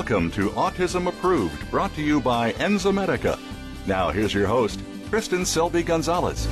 Welcome to Autism Approved, brought to you by Enzymedica. Now here's your host, Kristin Selby Gonzalez.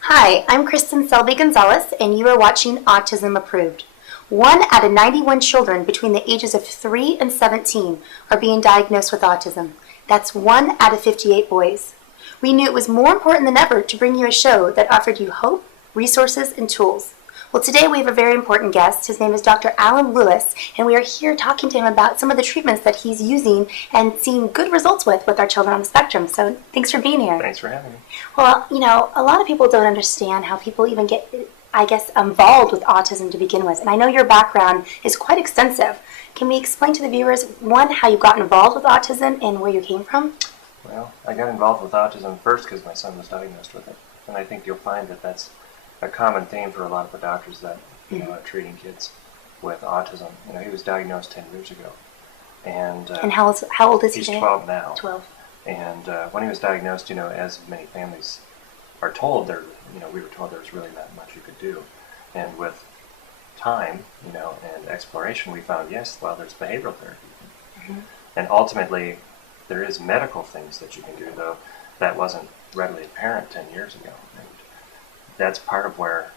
Hi, I'm Kristin Selby Gonzalez, and you are watching Autism Approved. 1 out of 91 children between the ages of 3 and 17 are being diagnosed with autism. That's 1 out of 58 boys. We knew it was more important than ever to bring you a show that offered you hope, resources, and tools. Well, today we have a very important guest. His name is Dr. Alan Lewis, and we are here talking to him about some of the treatments that he's using and seeing good results with our children on the spectrum. So thanks for being here. Thanks for having me. Well, you know, a lot of people don't understand how people even get, I guess, involved with autism to begin with. And I know your background is quite extensive. Can we explain to the viewers, one, how you got involved with autism and where you came from? Well, I got involved with autism first because my son was diagnosed with it. And I think you'll find that that's a common theme for a lot of the doctors that are treating kids with autism. You know, he was diagnosed 10 years ago. And how old is he? He's 12 now. 12. And when he was diagnosed, as many families are told, we were told there was really not much you could do. And with time, and exploration, we found, yes, well, there's behavioral therapy. Mm-hmm. And ultimately, there is medical things that you can do, though that wasn't readily apparent 10 years ago. And that's part of where,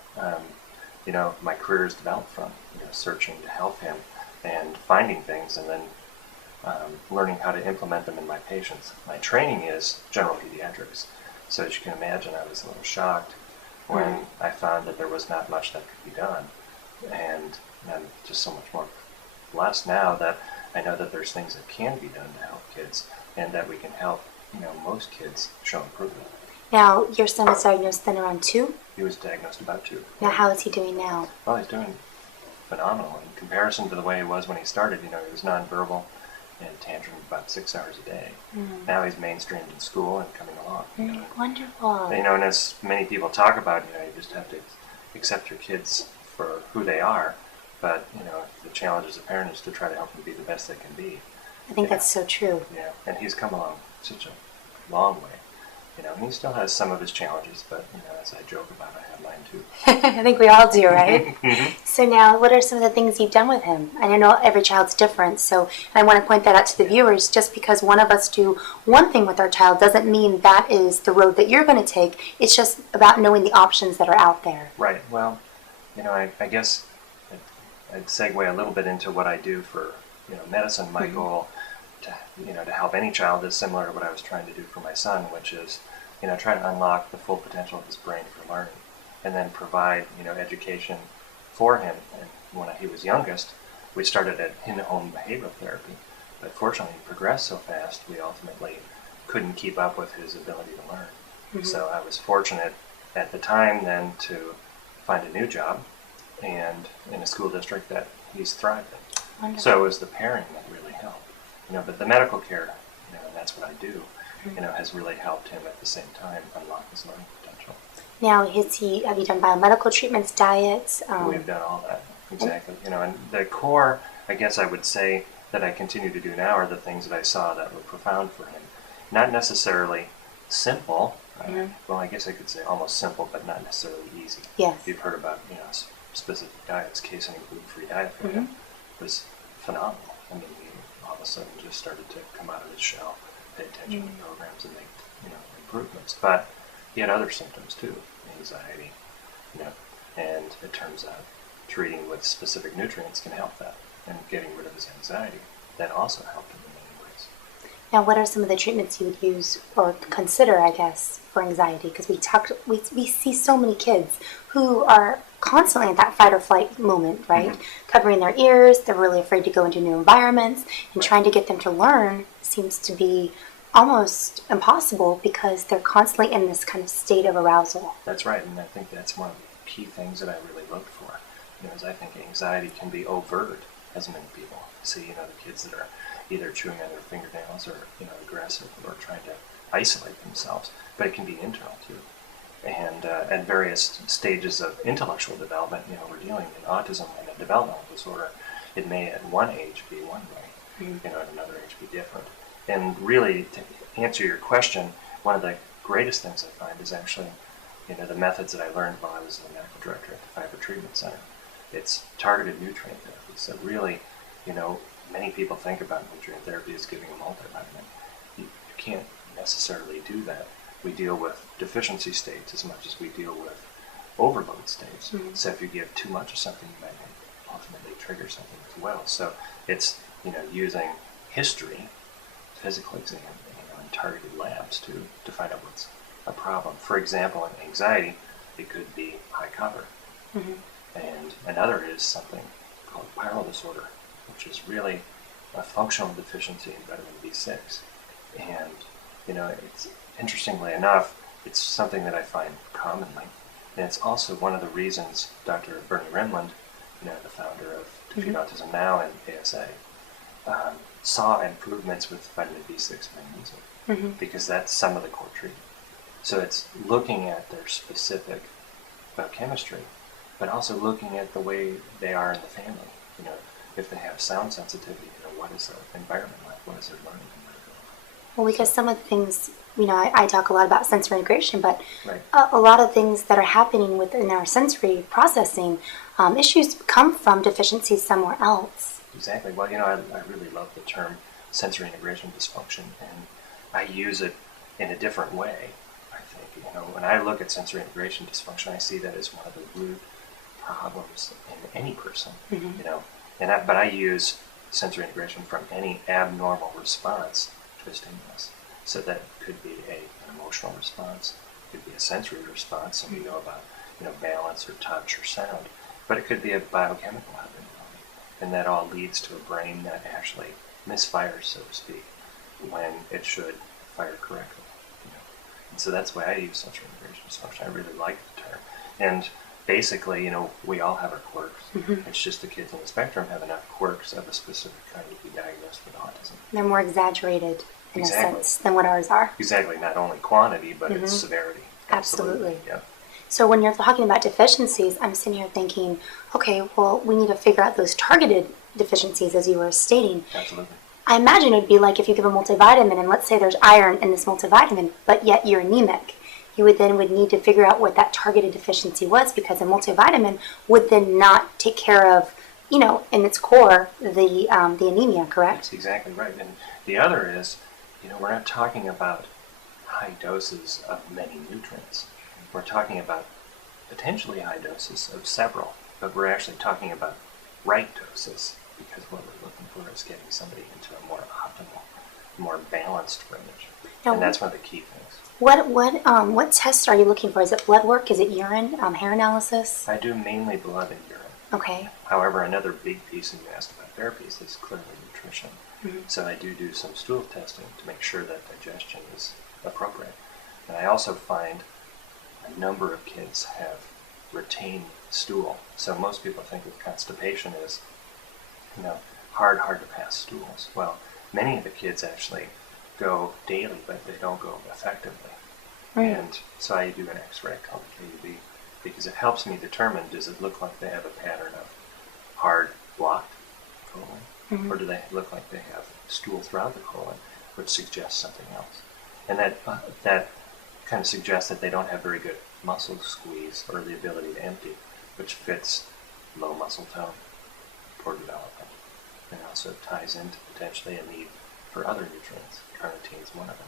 my career has developed from, searching to help him and finding things and then learning how to implement them in my patients. My training is general pediatrics. So as you can imagine, I was a little shocked when I found that there was not much that could be done. And I'm just so much more blessed now that I know that there's things that can be done to help kids and that we can help, most kids show improvement. Now, your son was diagnosed then around 2? He was diagnosed about 2. Now, how is he doing now? Well, he's doing phenomenal in comparison to the way he was when he started. He was nonverbal and tantrum about 6 hours a day. Mm. Now he's mainstreamed in school and coming along. Wonderful. And as many people talk about, you just have to accept your kids for who they are. But, the challenge as a parent is to try to help them be the best they can be. I think that's so true. Yeah, and he's come along such a long way. And he still has some of his challenges, but, as I joke about, I have mine too. I think we all do, right? Mm-hmm. So now, what are some of the things you've done with him? And I know every child's different, so I want to point that out to the viewers. Just because one of us do one thing with our child doesn't mean that is the road that you're going to take. It's just about knowing the options that are out there. Right. Well, I guess I'd segue a little bit into what I do for, medicine. My goal to help any child is similar to what I was trying to do for my son, which is, try to unlock the full potential of his brain for learning, and then provide, education for him. And when he was youngest, we started at in-home behavioral therapy, but fortunately he progressed so fast, we ultimately couldn't keep up with his ability to learn. Mm-hmm. So I was fortunate at the time then to find a new job, and in a school district that he's thrived in. Wonderful. So it was the pairing that really helped. But the medical care, and that's what I do, has really helped him at the same time unlock his learning potential. Now, have you done biomedical treatments, diets? We've done all that, exactly. And the core, I guess I would say, that I continue to do now are the things that I saw that were profound for him. Not necessarily simple, well, I guess I could say almost simple, but not necessarily easy. Yes. You've heard about, specific diets. Casein gluten-free diet for him was phenomenal. I mean, he all of a sudden just started to come out of his shell, pay attention to programs and make, improvements. But he had other symptoms too, anxiety, and it turns out treating with specific nutrients can help that, and getting rid of his anxiety, that also helped him in many ways. Now, what are some of the treatments you would use or consider, I guess, for anxiety? Because we see so many kids who are constantly in that fight or flight moment, right? Mm-hmm. Covering their ears, they're really afraid to go into new environments, and trying to get them to learn seems to be almost impossible because they're constantly in this kind of state of arousal. That's right, and I think that's one of the key things that I really look for. Is I think anxiety can be overt, as many people see, the kids that are either chewing on their fingernails or, aggressive or trying to isolate themselves, but it can be internal too. And at various stages of intellectual development, we're dealing in autism and a developmental disorder. It may at one age be one way, at another age be different. And really, to answer your question, one of the greatest things I find is actually, the methods that I learned while I was the medical director at the Fiber Treatment Center. It's targeted nutrient therapy. So really, many people think about nutrient therapy as giving a multivitamin. You can't necessarily do that. We deal with deficiency states as much as we deal with overload states. Mm-hmm. So if you give too much of something, you might ultimately trigger something as well. So it's, using history, physical exam, and targeted labs to find out what's a problem. For example, in anxiety, it could be high copper. Mm-hmm. And another is something called pyrrole disorder, which is really a functional deficiency in vitamin B6. And, it's interestingly enough, it's something that I find commonly. And it's also one of the reasons Dr. Bernie Rimland, the founder of Defeat Autism Now and ASA, saw improvements with vitamin B6 magnesium, because that's some of the core treatment. So it's looking at their specific biochemistry, but also looking at the way they are in the family. If they have sound sensitivity, what is their environment like? What is their learning environment like? Well, because some of the things, I talk a lot about sensory integration, but right. a lot of things that are happening within our sensory processing issues come from deficiencies somewhere else. Exactly. Well, I really love the term sensory integration dysfunction, and I use it in a different way, I think. When I look at sensory integration dysfunction, I see that as one of the root problems in any person, but I use sensory integration from any abnormal response to a stimulus. So that could be an emotional response, it could be a sensory response, and we know about balance or touch or sound, but it could be a biochemical abnormality, and that all leads to a brain that actually misfires, so to speak, when it should fire correctly. And so that's why I use sensory integration dysfunction. I really like the term. And basically, we all have our quirks. Mm-hmm. It's just the kids on the spectrum have enough quirks of a specific kind to be diagnosed with autism. They're more exaggerated in a sense than what ours are. Exactly. Not only quantity, but its severity. Absolutely. Yeah. So when you're talking about deficiencies, I'm sitting here thinking, okay, well, we need to figure out those targeted deficiencies, as you were stating. Absolutely. I imagine it would be like if you give a multivitamin, and let's say there's iron in this multivitamin, but yet you're anemic. You would need to figure out what that targeted deficiency was, because a multivitamin would then not take care of, in its core, the anemia, correct? That's exactly right. And the other is, we're not talking about high doses of many nutrients. We're talking about potentially high doses of several, but we're actually talking about right doses, because what we're looking for is getting somebody into a more optimal, more balanced range. Now, and that's one of the key things. What tests are you looking for? Is it blood work? Is it urine, hair analysis? I do mainly blood and urine. Okay. However, another big piece, and you asked about therapies, is clearly nutrition. Mm-hmm. So I do some stool testing to make sure that digestion is appropriate. And I also find a number of kids have retained stool. So most people think of constipation as, hard to pass stools. Well, many of the kids actually go daily, but they don't go effectively. Right. And so I do an X-ray called KUB, because it helps me determine, does it look like they have a pattern of hard blocked colon, or do they look like they have stool throughout the colon, which suggests something else. And that kind of suggests that they don't have very good muscle squeeze or the ability to empty, which fits low muscle tone, poor development, and also ties into potentially a need for other nutrients. Carnitine is one of them.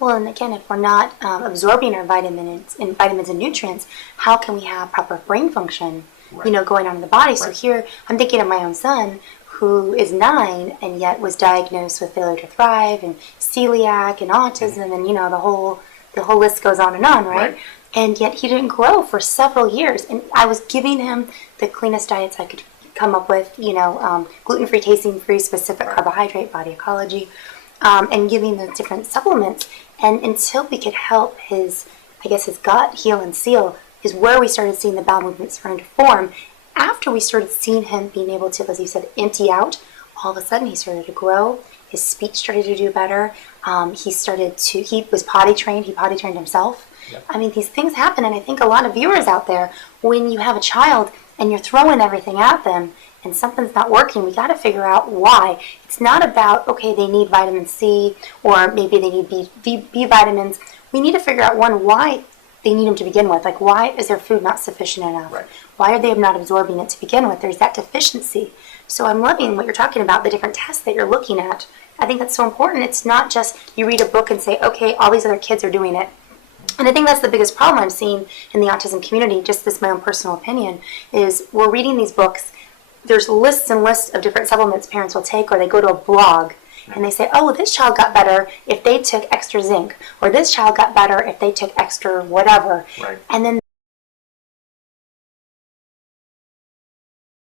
Well, and again, if we're not absorbing our vitamins and nutrients, how can we have proper brain function, right. Going on in the body? Right. So here, I'm thinking of my own son, who is 9 and yet was diagnosed with failure to thrive and celiac and autism, and the whole list goes on, right? And yet he didn't grow for several years, and I was giving him the cleanest diets I could come up with, gluten-free, casein-free, specific carbohydrate, body ecology, and giving the different supplements. And until we could help his gut heal and seal, is where we started seeing the bowel movements starting to form. After we started seeing him being able to, as you said, empty out, all of a sudden he started to grow. His speech started to do better. He was potty trained. He potty trained himself. Yep. I mean, these things happen, and I think a lot of viewers out there, when you have a child and you're throwing everything at them and something's not working, we got to figure out why. It's not about, okay, they need vitamin C or maybe they need B vitamins. We need to figure out, one, why they need them to begin with. Like, why is their food not sufficient enough? Right. Why are they not absorbing it to begin with? There's that deficiency. So I'm loving what you're talking about, the different tests that you're looking at. I think that's so important. It's not just you read a book and say, okay, all these other kids are doing it. And I think that's the biggest problem I'm seeing in the autism community, just this my own personal opinion, is we're reading these books. There's lists and lists of different supplements parents will take, or they go to a blog and they say, oh, this child got better if they took extra zinc, or this child got better if they took extra whatever. Right. And then